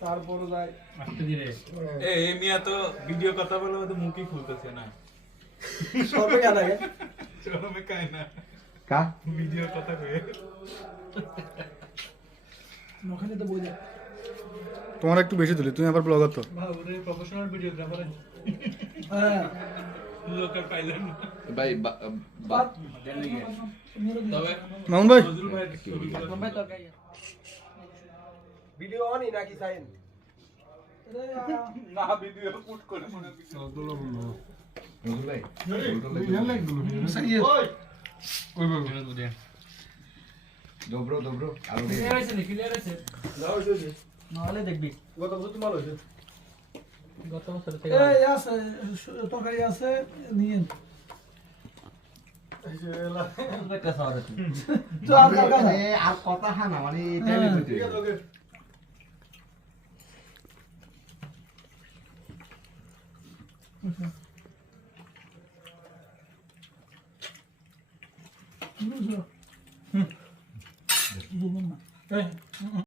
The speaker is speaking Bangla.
তারপরে যাই আস্তে ধীরে এই মিয়া তো ভিডিও কথা বলে তো মুখই খুলতেছে না সবে কেন আগে চলবে কাই না কা ভিডিও কথা কয়ে ওখানে তো বই দেয় তোমার একটু বেশি তুলি তুমি আবার ব্লগার তো ভাবরে প্রফেশনাল ভিডিওগ্রাফার হ্যাঁ লোকাল পাইলেন ভাই বাদ তবে মামুন ভাই নজরুল ভাই ছবিগুলো ভাই তরকারি ভিডিও অনই নাকি সাইন না ভিডিও পুট করে মনে নজরুল ভাই dobro dobro আরো ক্লিয়ার আছে ক্লিয়ার আছে দাও শুনি নাহলে দেখবি গত বছর তো ভালো হয়েছে গত বছর থেকে এই আছে তরকারি আছে নিয়েন একটা সারা তো আর কাকা না আর কথা হানা মানে এটাই দিতে ঠিক আছে ওকে বুঝছো হুম বুঝলাম না এই